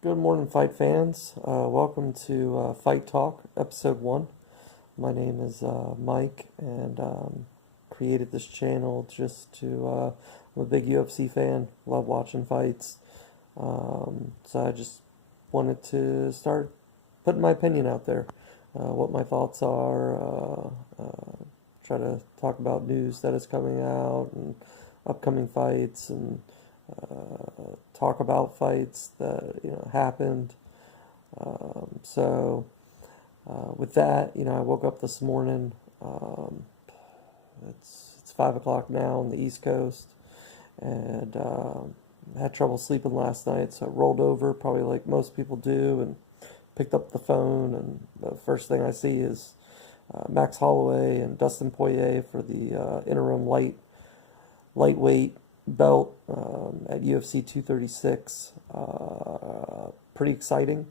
Good morning, fight fans. Welcome to Fight Talk, Episode 1. My name is Mike, and created this channel just to. I'm a big UFC fan, love watching fights. So I just wanted to start putting my opinion out there, what my thoughts are, try to talk about news that is coming out, and upcoming fights, and talk about fights that happened. With that, I woke up this morning. It's 5 o'clock now on the East Coast, and had trouble sleeping last night, so I rolled over, probably like most people do, and picked up the phone, and the first thing I see is Max Holloway and Dustin Poirier for the interim lightweight belt at UFC 236. Pretty exciting.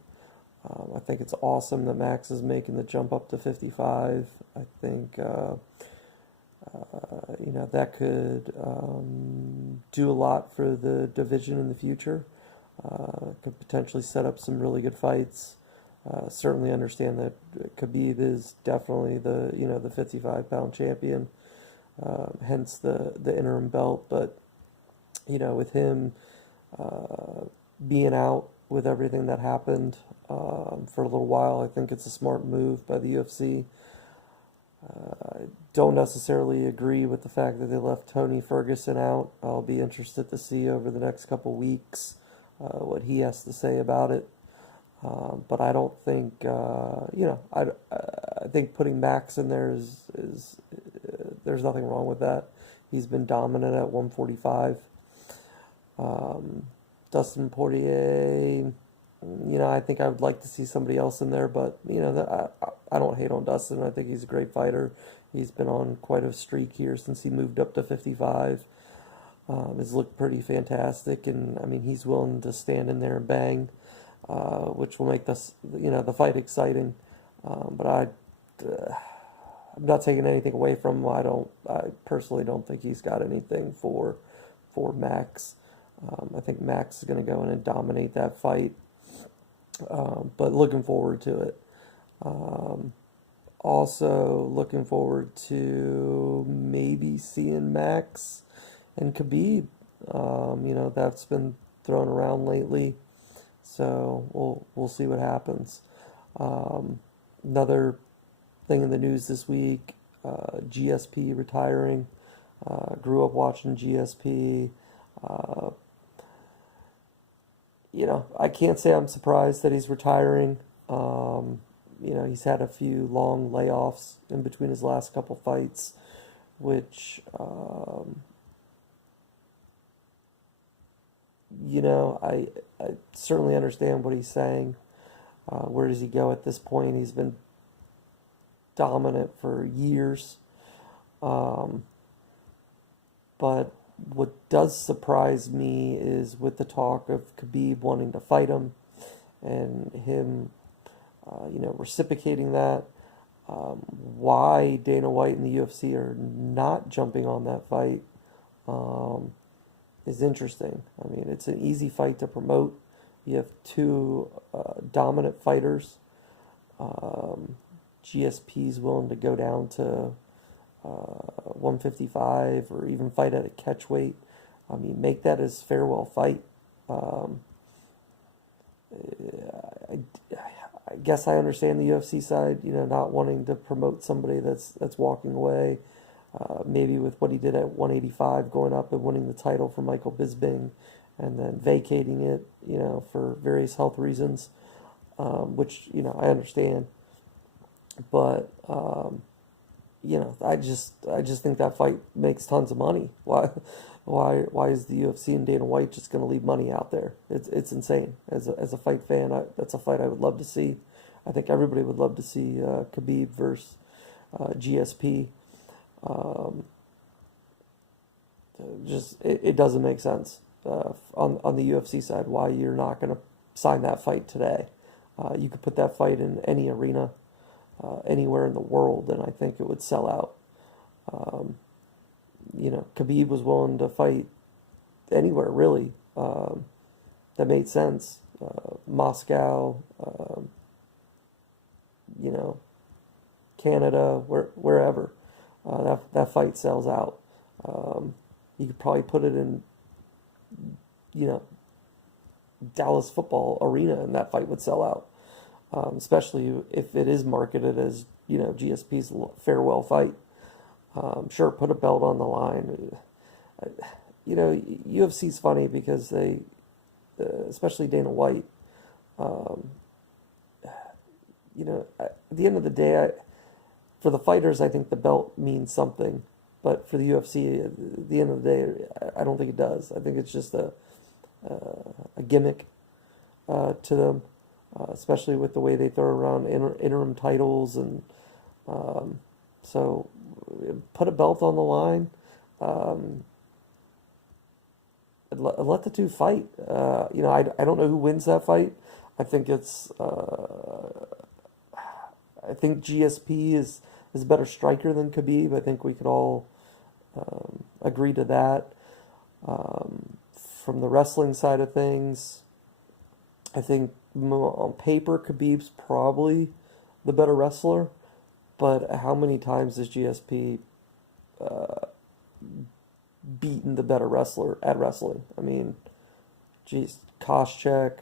I think it's awesome that Max is making the jump up to 55. I think that could do a lot for the division in the future. Could potentially set up some really good fights. Certainly understand that Khabib is definitely the 55-pound champion, hence the interim belt. But with him being out with everything that happened for a little while, I think it's a smart move by the UFC. I don't necessarily agree with the fact that they left Tony Ferguson out. I'll be interested to see over the next couple weeks what he has to say about it. But I don't think, I think putting Max in there is there's nothing wrong with that. He's been dominant at 145. Dustin Poirier, I think I would like to see somebody else in there, but, I don't hate on Dustin. I think he's a great fighter. He's been on quite a streak here since he moved up to 55. Has looked pretty fantastic, and, he's willing to stand in there and bang, which will make this, the fight exciting. But I'm not taking anything away from him. I personally don't think he's got anything for Max. I think Max is going to go in and dominate that fight, but looking forward to it. Also looking forward to maybe seeing Max and Khabib. That's been thrown around lately, so we'll see what happens. Another thing in the news this week, GSP retiring. Grew up watching GSP. I can't say I'm surprised that he's retiring. He's had a few long layoffs in between his last couple fights, which, I certainly understand what he's saying. Where does he go at this point? He's been dominant for years. But what does surprise me is with the talk of Khabib wanting to fight him and him, reciprocating that. Why Dana White and the UFC are not jumping on that fight is interesting. It's an easy fight to promote. You have two dominant fighters. GSP's willing to go down to 155 or even fight at a catch weight. Make that his farewell fight. I guess I understand the UFC side, not wanting to promote somebody that's walking away. Maybe with what he did at 185, going up and winning the title for Michael Bisping, and then vacating it, for various health reasons, which I understand. But I just think that fight makes tons of money. Why is the UFC and Dana White just going to leave money out there? It's insane. As a fight fan, that's a fight I would love to see. I think everybody would love to see Khabib versus GSP. It doesn't make sense on the UFC side why you're not going to sign that fight today. You could put that fight in any arena, anywhere in the world, and I think it would sell out. Khabib was willing to fight anywhere, really, that made sense. Moscow, you know, Canada, wherever. That fight sells out. You could probably put it in, you know, Dallas football arena, and that fight would sell out. Especially if it is marketed as, you know, GSP's farewell fight. Sure, put a belt on the line. You know, UFC's funny because they, especially Dana White, you know, at the end of the day, for the fighters, I think the belt means something. But for the UFC, at the end of the day, I don't think it does. I think it's just a gimmick to them, especially with the way they throw around interim titles. And so put a belt on the line. Let the two fight. You know, I don't know who wins that fight. I think it's I think GSP is a better striker than Khabib. I think we could all agree to that. From the wrestling side of things, I think on paper Khabib's probably the better wrestler, but how many times has GSP beaten the better wrestler at wrestling? I mean, geez, Koscheck,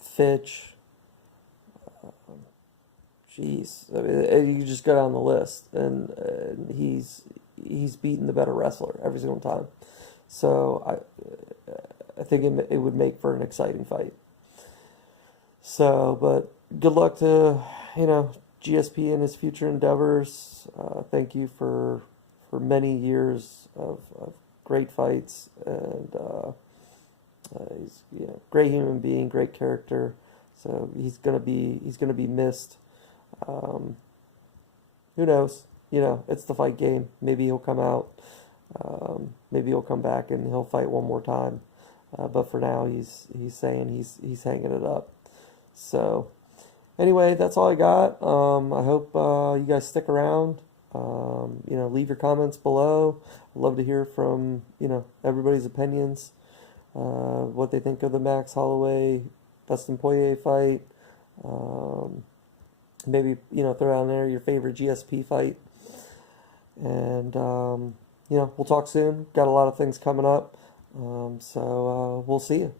Fitch, geez, I mean, you just go down the list, and he's beaten the better wrestler every single time. So I think it would make for an exciting fight. So, but good luck to, you know, GSP in his future endeavors. Thank you for many years of great fights, and he's, you know, great human being, great character. So he's gonna be missed. Who knows? You know, it's the fight game. Maybe he'll come out. Maybe he'll come back and he'll fight one more time. But for now, he's saying he's hanging it up. So anyway, that's all I got. I hope you guys stick around. You know, leave your comments below. I'd love to hear from, you know, everybody's opinions. What they think of the Max Holloway, Dustin Poirier fight. Maybe, you know, throw down there your favorite GSP fight. And, you know, we'll talk soon. Got a lot of things coming up. So we'll see you.